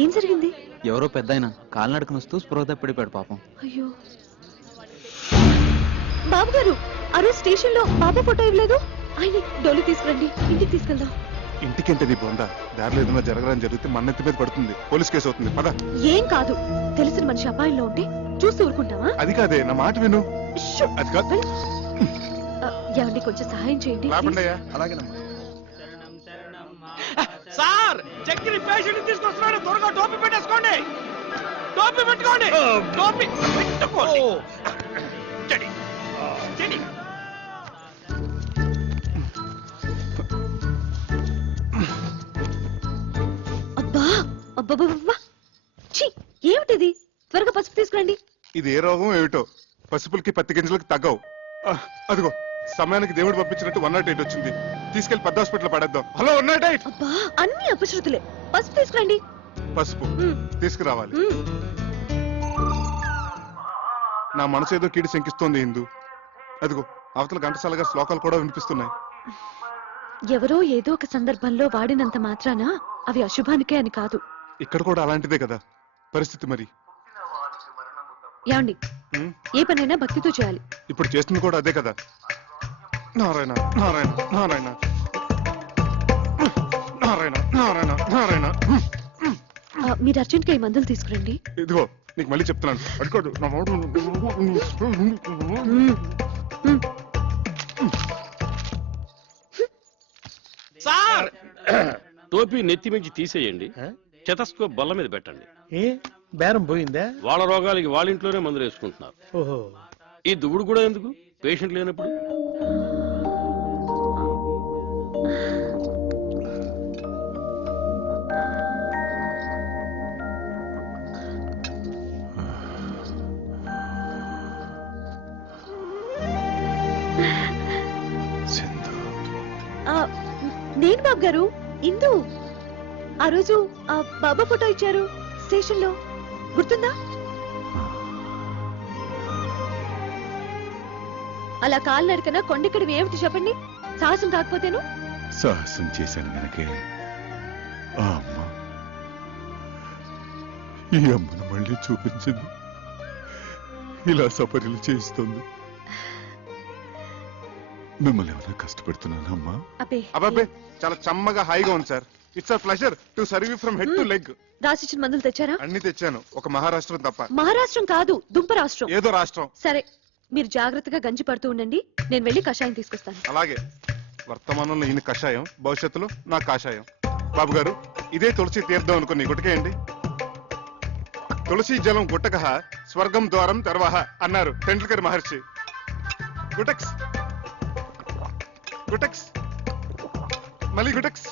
ఏం జరిగింది? ఎవరో పెద్దాయన కాలినడకను వస్తూ స్పృహ తప్పిడిపోయాడు పాపం. అయ్యో బాబు గారు, ఆ రోజు స్టేషన్ లో బాబా ఫోటో ఇవ్వలేదు. ఆయన డోలు తీసుకురండి, ఇంటికి తీసుకెళ్దాం. ఇంటికింటది బొందా, దారిలో ఏదైనా జరగడానికి జరిగితే మన్నెత్తి మీద పడుతుంది, పోలీస్ కేసు అవుతుంది. పద. ఏం కాదు, తెలిసిన మనిషి అపాయంలో ఉంటే చూసి ఊరుకుంటావా? అది కాదే, నా మాట విను. షూ! అది కాదు. ఏమండి, కొంచెం సహాయం చేయండి. అలాగేనమ్మా. సార్, చక్కెర పేషెంట్ తీసుకొస్తున్నాడు, త్వరగా టోపీ పెట్టేసుకోండి. టోపీ పెట్టుకోండి. టోపీ పెట్టుకోండి. చెడి. చెడి. అబ్బా అబ్బబ్బబ్బా, ఛీ, ఏమిటిది? త్వరగా పసుపు తీసుకురండి. ఇది ఏ రోగం ఏమిటో, పసుపులకి పత్తి గింజలకి తగ్గవు. అదిగో సమయానికి దేవుడు పంపించినట్టు 108 వచ్చింది. తీసుకెళ్లి పెద్ద హాస్పిటల్ పడేద్దాం. హలో 108. అబ్బా, అన్ని అపశృతులే. పసుపు తీసుకురండి. పసుపు తీసుకురావాలి. నా మనసు ఏదో కీడి శంకిస్తోంది హిందూ. అదిగో అవతల ఘంటసాల గారి శ్లోకాలు కూడా వినిపిస్తున్నాయి. ఎవరో ఏదో ఒక సందర్భంలో వాడినంత మాత్రాన అవి అశుభానికే అని కాదు. ఇక్కడ కూడా అలాంటిదే కదా పరిస్థితి. మరి యాండి, ఏ పనైనా భక్తితో చేయాలి. ఇప్పుడు చేస్తుంది కూడా అదే కదా. నారాయణ నారాయణ నారాయణ నారాయణ నారాయణ నారాయణ. మీరు అర్జెంట్ గా ఈ మందులు తీసుకురండి. ఇదిగో నీకు మళ్ళీ చెప్తున్నాను, అడుకోడు నా సార్, టోపీ నెత్తి మించి తీసేయండి, స్టెతస్కోప్ బల్ల మీద పెట్టండి. ఏ బేరం పోయిందా? వాళ్ళ రోగాలకి వాళ్ళ ఇంట్లోనే మందులు వేసుకుంటున్నారు. ఓహో, ఈ దువ్వుడు కూడా ఎందుకు, పేషెంట్ లేనప్పుడు? నేను బాబు గారు, ఇందు. ఆ రోజు బాబా ఫోటో ఇచ్చారు స్టేషన్ లో, గుర్తుందా? అలా కాలు నడకన కొండెక్కడివి ఏమిటి చెప్పండి? సాహసం కాకపోతేను? సాహసం చేశాను వెనకే ఆ అమ్మ ఈ అమ్మను మళ్ళీ చూపించింది, ఇలా సపర్యలు చేయిస్తుంది. మిమ్మల్ని ఏమైనా కష్టపెడుతున్నాను అమ్మా? అబ్బే, చాలా చమ్మగా హాయిగా ఉంది sir. It's a pleasure to serve you from head to leg. రాసిచ్చిన మందులు తెచ్చారా? అన్ని తెచ్చాను, ఒక మహారాష్ట్రం తప్ప. మహారాష్ట్రం కాదు, దుంప రాష్ట్రం. ఏదో రాష్ట్రం. సరే, మీరు జాగ్రత్తగా గంజి పడుతూ ఉండండి, నేను వెళ్ళి కషాయం తీసుకొస్తాను. అలాగే. వర్తమానంలో ఈయన కషాయం, భవిష్యత్తులో నా కాషాయం. బాబు గారు, ఇదే తులసి తీర్థం అనుకుని గుటకేయండి. తులసి జలం గుట్టకహ స్వర్గం ద్వారం తెరవహ అన్నారు టెండూల్కర్ మహర్షి. గుటక్స్ గుటక్స్ మళ్ళీ గుటక్స్.